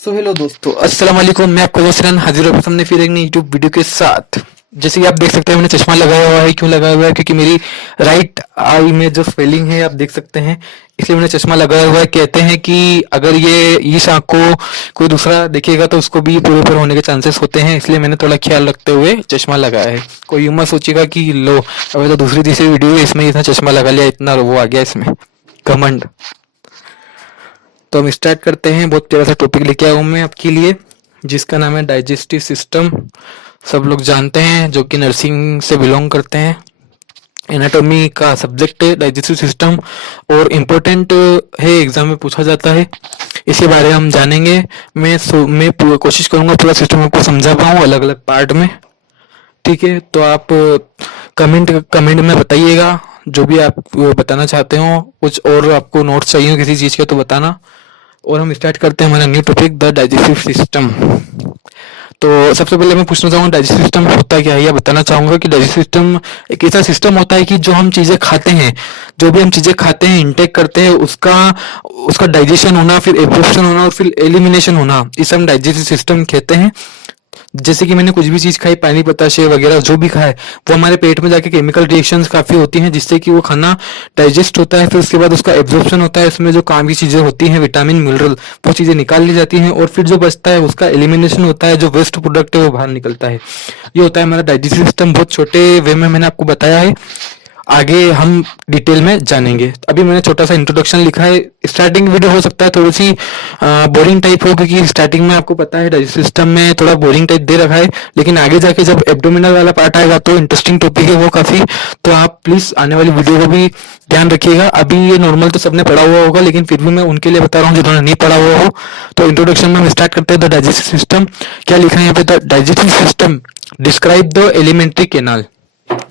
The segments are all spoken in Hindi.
हेलो दोस्तों, अस्सलाम वालेकुम। मैं आपका दोस्त हाजिर हूँ सामने फिर एक नई यूट्यूब वीडियो के साथ। जैसे कि आप देख सकते हैं, मैंने चश्मा लगाया हुआ है। क्यों लगाया हुआ है? क्योंकि मेरी राइट आई में जो स्वेलिंग है आप देख सकते हैं, इसलिए मैंने चश्मा लगाया हुआ है। कहते हैं कि अगर ये इस आंख को कोई दूसरा देखेगा तो उसको भी पूरे पूरे होने के चांसेस होते हैं, इसलिए मैंने थोड़ा ख्याल रखते हुए चश्मा लगाया है। कोई यूं मत सोचेगा कि लो अभी तो दूसरी तीसरी वीडियो है, इसमें इतना चश्मा लगा लिया, इतना वो आ गया इसमें घमंड। तो हम स्टार्ट करते हैं। बहुत प्यारा सा टॉपिक लेके आया हूँ मैं आपके लिए, जिसका नाम है डाइजेस्टिव सिस्टम। सब लोग जानते हैं जो कि नर्सिंग से बिलोंग करते हैं। एनाटॉमी का सब्जेक्ट है डाइजेस्टिव सिस्टम, और इम्पोर्टेंट है, एग्जाम में पूछा जाता है। इसके बारे में हम जानेंगे। मैं कोशिश करूंगा पूरा सिस्टम आपको समझा पाऊँ अलग अलग पार्ट में। ठीक है, तो आप कमेंट में बताइएगा जो भी आप बताना चाहते हो। कुछ और आपको नोट्स चाहिए हो किसी चीज़ के तो बताना। और हम स्टार्ट करते हैं हमारा new topic, the digestive system. तो सबसे पहले मैं पूछना चाहूँगा डाइजेस्टिव सिस्टम होता क्या है, या बताना चाहूँगा कि डाइजेस्टिव सिस्टम एक ऐसा सिस्टम होता है कि जो हम चीज़ें खाते हैं, जो भी हम चीज़ें खाते हैं, इंटेक करते हैं, उसका उसका डाइजेशन होना, फिर एब्जॉर्प्शन होना और फिर एलिमिनेशन होना, इसे हम डाइजेस्टिव सिस्टम कहते हैं। जैसे कि मैंने कुछ भी चीज़ खाई, पानी बताशे वगैरह जो भी खाए, वो हमारे पेट में जाके केमिकल रिएक्शंस काफ़ी होती हैं, जिससे कि वो खाना डाइजेस्ट होता है। फिर उसके बाद उसका एब्जॉर्प्शन होता है, इसमें जो काम की चीज़ें होती हैं, विटामिन मिनरल, वो चीज़ें निकाल ली जाती हैं। और फिर जो बचता है उसका एलिमिनेशन होता है, जो वेस्ट प्रोडक्ट है वो बाहर निकलता है। ये होता है हमारा डाइजेस्टिव सिस्टम। बहुत छोटे वे में मैंने आपको बताया है, आगे हम डिटेल में जानेंगे। अभी मैंने छोटा सा इंट्रोडक्शन लिखा है। स्टार्टिंग वीडियो हो सकता है थोड़ी सी बोरिंग टाइप हो, क्योंकि स्टार्टिंग में आपको पता है डाइजेस्टिव सिस्टम में थोड़ा बोरिंग टाइप दे रखा है, लेकिन आगे जाके जब एब्डोमिनल वाला पार्ट आएगा तो इंटरेस्टिंग टॉपिक है वो काफ़ी। तो आप प्लीज़ आने वाली वीडियो को भी ध्यान रखिएगा। अभी ये नॉर्मल तो सबने पढ़ा हुआ होगा, लेकिन फिर भी मैं उनके लिए बता रहा हूँ जिन्होंने नहीं पढ़ा हुआ हो। तो इंट्रोडक्शन में हम स्टार्ट करते हैं द डाइजेस्टिव सिस्टम। क्या लिखा है यहाँ पे? The digestive system describe the alimentary canal.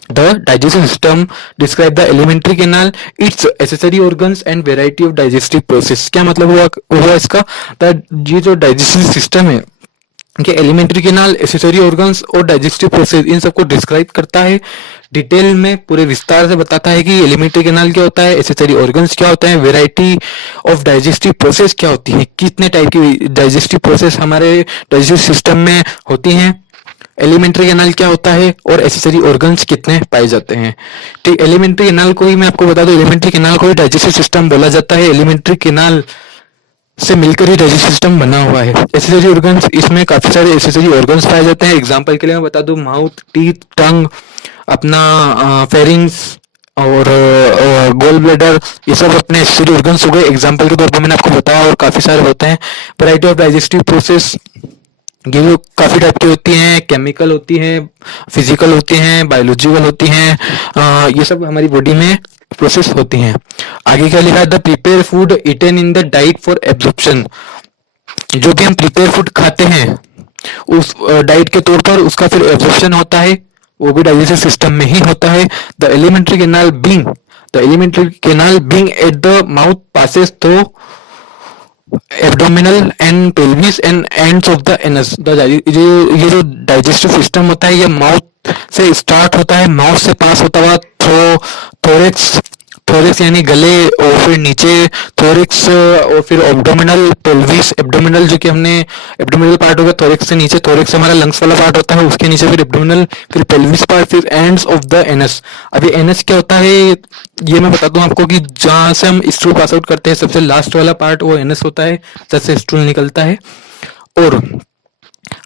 The digestive system describe the alimentary canal, its accessory organs and variety of digestive process। क्या मतलब हुआ इसका? ये जो डाइजेस्टिव सिस्टम है कि एलिमेंट्री कैनाल, एसेसरी ऑर्गन्स और डाइजेस्टिव प्रोसेस, इन सबको डिस्क्राइब करता है डिटेल में, पूरे विस्तार से बताता है कि एलिमेंट्री कैनाल क्या होता है, एसेसरी ऑर्गन्स क्या होते हैं, वेराइटी ऑफ डाइजेस्टिव प्रोसेस क्या होती है, कितने टाइप की डाइजेस्टिव प्रोसेस हमारे डाइजेस्टिव सिस्टम में होती हैं, एलिमेंट्री कैनाल क्या होता है, और एसेसरी ऑर्गन्स कितने पाए जाते हैं। ठीक, एलिमेंट्री कैनाल को ही मैं आपको बता दूं, एलिमेंट्री कैनाल को ही डाइजेस्टिव सिस्टम बोला जाता है। एलिमेंट्री कैनाल से मिलकर ही डाइजेस्टिव सिस्टम बना हुआ है। एसेसरी ऑर्गन्स, इसमें काफी सारे एसेसरी ऑर्गन्स पाए जाते हैं। एग्जांपल के लिए मैं बता दूं, माउथ, टीथ, टंग, अपना फेरिंग्स और गोल ब्लैडर, ये सब अपने एसेसरी ऑर्गन्स हो गए। एग्जांपल के तौर पर मैंने आपको बताया, और काफी सारे होते हैं। वैरायटी ऑफ डाइजेस्टिव प्रोसेस, ये जो काफी टाइप की होती हैं, केमिकल होती हैं, फिजिकल होती हैं, बायोलॉजिकल होती हैं। ये सब हमारी बॉडी में प्रोसेस होती हैं। आगे क्या लिखा है? The prepare food eaten in the diet for absorption. जो भी हम प्रिपेयर फूड खाते हैं उस डाइट के तौर पर उसका फिर एब्जॉर्प्शन होता है, वो भी डाइजेस्टिव सिस्टम में ही होता है। The alimentary canal being at the mouth passes through abdominal and pelvis and ends of the anus. ये जो डाइजेस्टिव सिस्टम होता है, ये माउथ से स्टार्ट होता है, माउथ से पास होता हुआ थोरेक्स, थोरेक्स यानी गले, और फिर नीचे थोरेक्स, और फिर एब्डोमिनल, पेल्विस, एब्डोमिनल जो कि हमने एब्डोमिनल पार्ट होगा थोरेक्स से नीचे, थोरेक्स हमारा लंग्स वाला पार्ट होता है, उसके नीचे फिर एब्डोमिनल, फिर पेल्विस पार्ट, फिर एंड्स ऑफ द एनस। अभी एनस क्या होता है ये मैं बता दूं आपको, कि जहां से हम स्टूल पास आउट करते हैं सबसे लास्ट वाला पार्ट वो एनस होता है, जैसे स्टूल निकलता है। और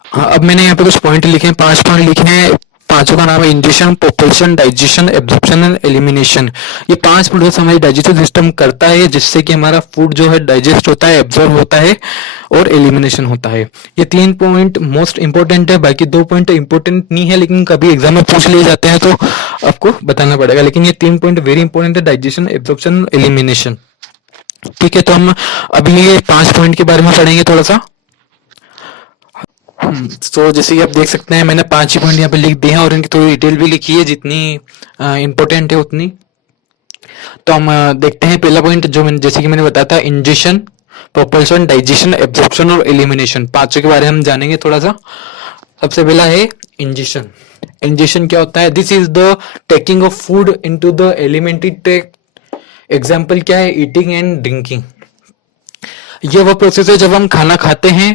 हाँ, अब मैंने यहाँ पे कुछ पॉइंट लिखे हैं, 5 पॉइंट लिखे हैं। पांचों का नाम है ingestion, propulsion, digestion, absorption and elimination. ये 5 प्रोसेस हमारी डाइजेस्टिव सिस्टम करता है, जिससे कि हमारा फूड जो है डाइजेस्ट होता है, एब्जॉर्ब होता है और एलिमिनेशन होता है। ये 3 पॉइंट मोस्ट इंपॉर्टेंट है, बाकी 2 पॉइंट इंपॉर्टेंट नहीं है, लेकिन कभी एग्जाम में पूछ लिए जाते हैं तो आपको बताना पड़ेगा। लेकिन ये 3 पॉइंट वेरी इंपॉर्टेंट है, डाइजेशन, एब्जॉर्प्शन, एलिमिनेशन। ठीक है, तो हम अभी ये 5 पॉइंट के बारे में पढ़ेंगे थोड़ा सा। तो जैसे कि आप देख सकते हैं, मैंने 5 ही पॉइंट यहाँ पे लिख दिए हैं, और इनकी थोड़ी डिटेल भी लिखी है, जितनी इंपॉर्टेंट है उतनी। तो हम देखते हैं पहला पॉइंट, जो मैंने जैसे कि मैंने बताया था, इंजेशन, प्रोपल्शन, डाइजेशन, एब्जॉर्प्शन और एलिमिनेशन, पांचों के बारे में हम जानेंगे थोड़ा सा। सबसे पहला है इंजेशन। इंजेशन क्या होता है? This is the taking of food into the alimentary tract. Example क्या है? Eating and drinking. ये वो प्रोसेस है जब हम खाना खाते हैं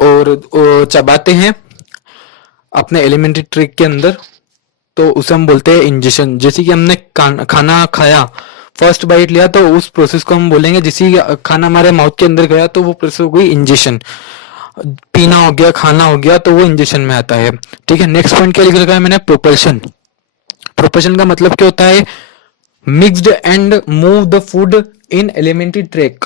और चबाते हैं अपने एलिमेंट्री ट्रैक्ट के अंदर, तो उसे हम बोलते हैं इंजेशन। जैसे कि हमने खाना खाया, फर्स्ट बाइट लिया, तो उस प्रोसेस को हम बोलेंगे, जैसे खाना हमारे माउथ के अंदर गया तो वो प्रोसेस हो गई इंजेशन। पीना हो गया, खाना हो गया, तो वो इंजेशन में आता है। ठीक है, नेक्स्ट पॉइंट क्या लिख रखा है मैंने, प्रोपल्शन। प्रोपल्शन का मतलब क्या होता है, mixed and move the food in alimentary track.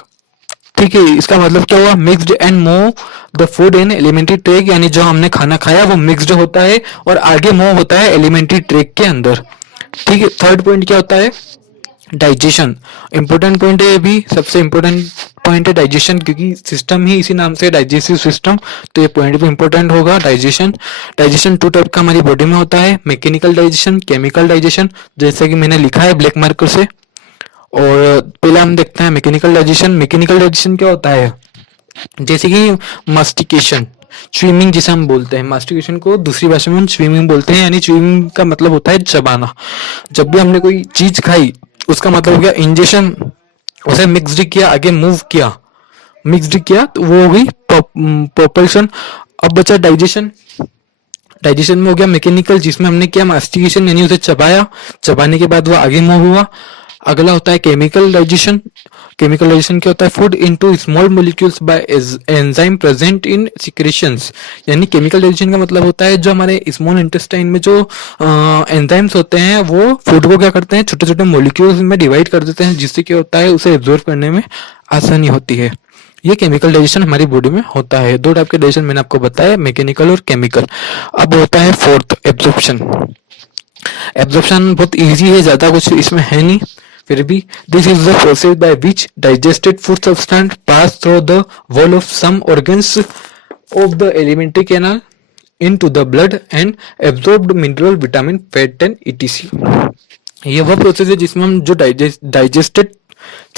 ठीक है, इसका मतलब क्या हुआ, mixed and move the food in alimentary track, यानी जो हमने खाना खाया वो मिक्स्ड होता है और आगे मूव होता है एलिमेंट्री ट्रैक के अंदर। ठीक है, थर्ड पॉइंट क्या होता है, डाइजेशन। इंपॉर्टेंट पॉइंट है, ये भी सबसे इंपॉर्टेंट पॉइंट है डाइजेशन, क्योंकि सिस्टम ही इसी नाम से डाइजेस्टिव सिस्टम, तो ये पॉइंट भी इंपॉर्टेंट होगा। डाइजेशन, डाइजेशन टू टाइप का हमारी बॉडी में होता है, मैकेनिकल डाइजेशन, केमिकल डाइजेशन, जैसे कि मैंने लिखा है ब्लैक मार्कर से। और पहले हम देखते हैं मैकेनिकल डाइजेशन। मैकेनिकल डाइजेशन क्या होता है, जैसे कि मास्टिकेशन, स्विमिंग जिसे हम बोलते हैं, मास्टिकेशन को दूसरी भाषा में हम स्विमिंग बोलते हैं, यानी स्विमिंग का मतलब होता है चबाना। जब भी हमने कोई चीज खाई उसका मतलब हो गया इंजेशन, उसे मिक्स्ड किया, आगे मूव किया, मिक्स्ड किया, तो वो हो गई प्रोपल्शन। अब बचा डाइजेशन। डाइजेशन में हो गया मैकेनिकल, जिसमें हमने किया मास्टिकेशन, यानी उसे चबाया, चबाने के बाद वो आगे मूव हुआ। अगला होता है केमिकल डाइजेशन। केमिकल डाइजेशन क्या होता है, food into small molecules bye enzyme present in secretions, यानी केमिकल डाइजेशन का मतलब होता है जो हमारे स्मॉल इंटेस्टाइन में जो एंजाइम्स होते हैं वो फूड को क्या करते हैं, छोटे छोटे मॉलिक्यूल्स में डिवाइड कर देते हैं, जिससे क्या होता है उसे एब्जॉर्ब करने में आसानी होती है। ये केमिकल डाइजेशन हमारी बॉडी में होता है। दो टाइप के डाइजेशन मैंने आपको बताया, मैकेनिकल और केमिकल। अब होता है फोर्थ, एब्जॉर्प्शन। एब्जॉर्प्शन बहुत इजी है, ज्यादा कुछ इसमें है नहीं, फिर भी this is the process by which digested food substance pass through the wall of some organs of the alimentary canal into the blood and absorbed mineral, vitamin, fat and etc. ये वह प्रोसेस है जिसमें हम जो डाइजेस्टेड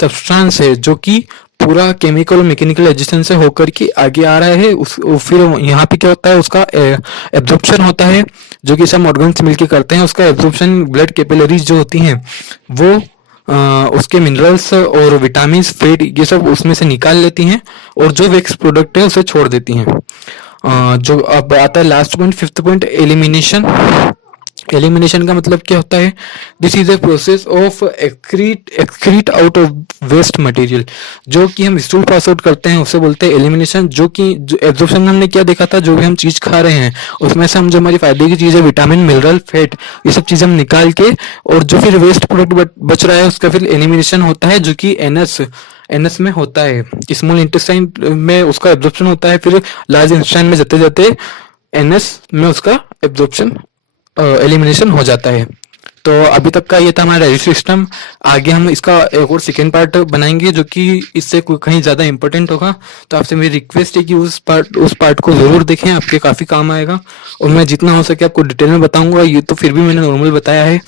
सब्सटेंस है, जो कि पूरा केमिकल और मैकेनिकल डाइजेशन से होकर के आगे आ रहा है, उस फिर यहाँ पे क्या होता है, उसका एब्जॉर्प्शन होता है, जो कि सब ऑर्गन्स मिलके करते हैं। उसका एब्जॉर्प्शन ब्लड कैपिलरीज जो होती हैं वो उसके मिनरल्स और विटामिन, फैट, ये सब उसमें से निकाल लेती हैं, और जो वेस्ट प्रोडक्ट है उसे छोड़ देती हैं। जो अब आता है last point, fifth point, elimination. Elimination का मतलब क्या होता है, this is a process of excrete out of waste material. जो कि हम स्टूल पास आउट करते हैं उसे बोलते हैं एलिमिनेशन। जो कि एब्जॉर्प्शन में हमने क्या देखा था, जो भी हम चीज खा रहे हैं उसमें से हम जो हमारी फायदे की चीज है, विटामिन, मिनरल, फैट, ये सब चीजें हम निकाल के, और जो फिर वेस्ट प्रोडक्ट बच रहा है उसका फिर एलिमिनेशन होता है, जो कि एनएस में होता है। स्मॉल इंटेस्टाइन में उसका एब्जॉर्प्शन होता है, फिर लार्ज इंटेस्टाइन में जाते जाते एनएस में उसका एब्जॉर्प्शन एलिमिनेशन हो जाता है। तो अभी तक का ये था हमारा डाइजेस्टिव सिस्टम। आगे हम इसका एक और सेकेंड पार्ट बनाएंगे, जो कि इससे कहीं ज्यादा इंपॉर्टेंट होगा। तो आपसे मेरी रिक्वेस्ट है कि उस पार्ट को जरूर देखें, आपके काफी काम आएगा, और मैं जितना हो सके आपको डिटेल में बताऊंगा। ये तो फिर भी मैंने नॉर्मल बताया है।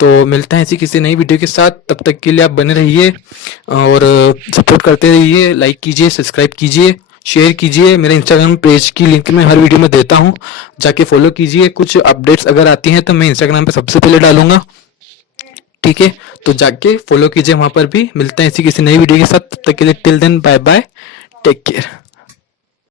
तो मिलते हैं ऐसी किसी नई वीडियो के साथ, तब तक के लिए आप बने रहिए और सपोर्ट करते रहिए, लाइक कीजिए, सब्सक्राइब कीजिए, शेयर कीजिए। मेरे इंस्टाग्राम पेज की लिंक मैं हर वीडियो में देता हूँ, जाके फॉलो कीजिए। कुछ अपडेट्स अगर आती हैं तो मैं इंस्टाग्राम पे सबसे पहले डालूंगा, ठीक है, तो जाके फॉलो कीजिए, वहां पर भी। मिलते हैं ऐसी किसी नई वीडियो के साथ, तब तक के लिए till then bye bye, take care.